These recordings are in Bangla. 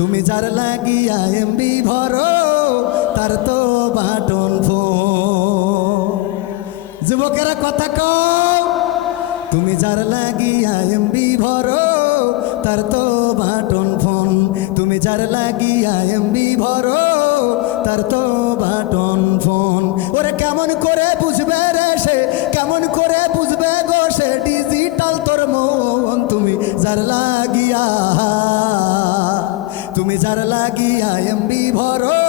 তুমি যার লাগিয়া এমবি ভরো তার তো বাটন ফোন। যুবকেরা কথা কও, তুমি যার লাগিয়া এমবি ভরো তার তো বাটন ফোন। তুমি যার লাগিয়া এমবি ভরো তার তো বাটন ফোন। ওরে কেমন করে বুঝবে রে সে, কেমন করে বুঝবে গো সে ডিজিটাল তোর মন। তুমি যার লাগিয়া, তুমি যার লাগিয়া এমবি ভরো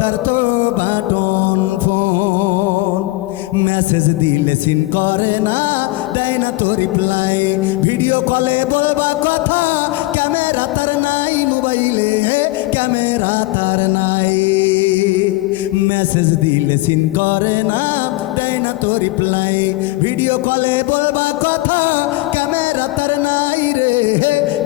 তার তো বাটন ফোন। মেসেজ দিলে সিন করে না, দেয় না তো রিপ্লাই। ভিডিও কলে বলবা কথা, ক্যামেরা তার নাই মোবাইলে, ক্যামেরা তার নাই। মেসেজ দিলে সিন করে না, দেয় না তো রিপ্লাই। ভিডিও কলে বলবা কথা, ক্যামেরা তার নাই রে,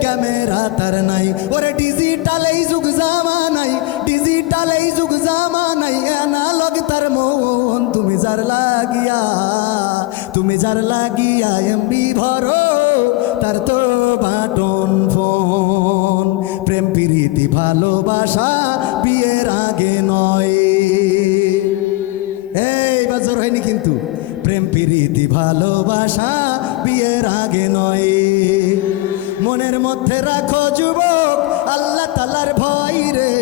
ক্যামেরা তার নাই। ওরে ডিজিটাল এই যুগ জামানাই, ডিজিটাল এই যুগ জামানাই, অ্যানালগ তার মন। তুমি যার লাগিয়া, তুমি যার লাগিয়া এমবি ভরো তার তো বাটন ফোন। প্রেম প্রীতি ভালোবাসা বিয়ের আগে নয়, এই বাজর হয়নি কিন্তু। প্রেম প্রীতি ভালোবাসা বিয়ের আগে নয়। মনের মধ্যে রাখো যুবক আল্লাহ তাআলার ভয় রে,